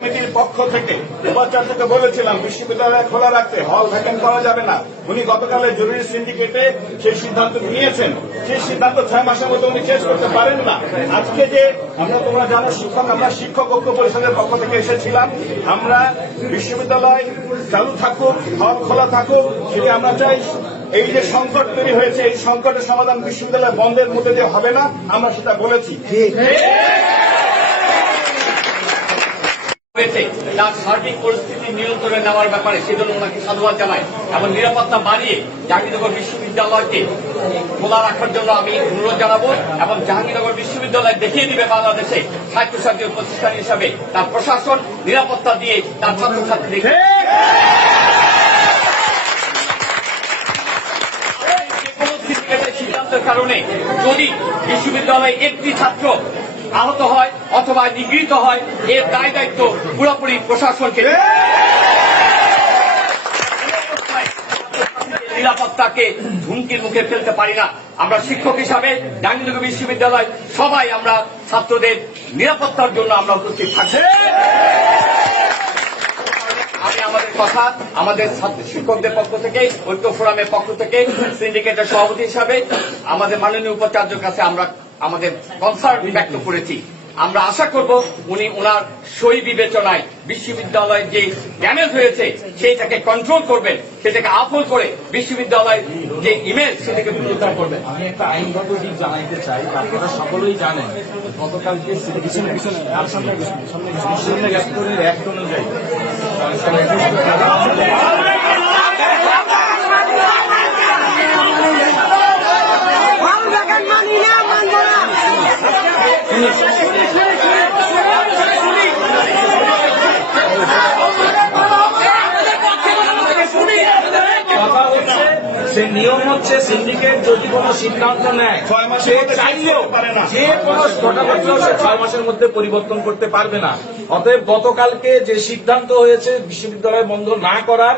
কমিটির পক্ষ থেকে উপাচার্যকে বলেছিলাম বিশ্ববিদ্যালয় খোলা রাখতে, হল ভ্যাকেন্ট করা যাবে না। উনি গতকালের জরুরি সিন্ডিকেটে সেই সিদ্ধান্ত নিয়েছেন। সেই সিদ্ধান্ত 6 মাসের মধ্যে উনি চেঞ্জ করতে পারেন না। আজকে যে তোমরা জানো আমরা শিক্ষক ঐক্য পরিষদের পক্ষ থেকে এসেছিলাম। আমরা বিশ্ববিদ্যালয় চালু থাকুক, হল খোলা থাকুক, সেটি আমরা চাই। এই যে সংকট তৈরি হয়েছে, এই সংকটের সমাধান বিশ্ববিদ্যালয় বন্ধের মধ্যে দিয়ে হবে না, আমরা সেটা বলেছি। তার সার্বিক পরিস্থিতি নিয়ন্ত্রণে নেওয়ার ব্যাপারে সেজন্য ওনাকে সাধুবাদ জানাই এবং নিরাপত্তা বাড়িয়ে জাহাঙ্গীরনগর বিশ্ববিদ্যালয়কে খোলা রাখার জন্য আমি অনুরোধ জানাবো এবং জাহাঙ্গীরনগর বিশ্ববিদ্যালয় দেখিয়ে দিবে বাংলাদেশে স্বায়ত্তশাসিত প্রতিষ্ঠান হিসাবে তার প্রশাসন নিরাপত্তা দিয়ে তার ছাত্রছাত্রীদের সিদ্ধান্তের কারণে যদি বিশ্ববিদ্যালয়ে একটি ছাত্র আহত হয় অথবা নিগৃহীত হয়, এর দায় দায়িত্ব পুরোপুরি প্রশাসনকে। নিরাপত্তাকে হুমকির মুখে ফেলতে পারি না। আমরা শিক্ষক হিসাবে জাহাঙ্গীরনগর বিশ্ববিদ্যালয় সবাই আমরা ছাত্রদের নিরাপত্তার জন্য আমরা উপস্থিত থাকছি। আমি আমাদের কথা আমাদের শিক্ষকদের পক্ষ থেকে, ঐক্য ফোরামের পক্ষ থেকে, সিন্ডিকেটের সভাপতি হিসাবে আমাদের মাননীয় উপাচার্যের কাছে আমরা আমাদের কনসার্ন ব্যক্ত করেছি। আমরা আশা করব উনি ওনার সই বিবেচনায় বিশ্ববিদ্যালয়ের যে ড্যামেজ হয়েছে সেইটাকে কন্ট্রোল করবেন, সেটাকে আফল করে বিশ্ববিদ্যালয়ের যে ইমেজ সেটাকে পুনরুদ্ধার করবেন। আমি একটা আইনগত দিক জানাইতে চাই। আপনারা সকলেই জানেন গতকালকে বিশ্ববিদ্যালয়ের অ্যাক্ট অনুযায়ী সে নিয়ম হচ্ছে সিন্ডিকেট যদি কোন সিদ্ধান্ত নেয় 6 মাসের মধ্যে চাইলেও পারে না, যে কোনো ঘটনাকেও সে 6 মাসের মধ্যে পরিবর্তন করতে পারবে না। অতএব গতকালকে যে সিদ্ধান্ত হয়েছে বিশ্ববিদ্যালয় বন্ধ না করার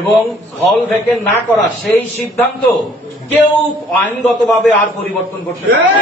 এবং হল ভ্যাকেন্ট না করা, সেই সিদ্ধান্ত কেউ আইনগতভাবে আর পরিবর্তন করতে পারবে না।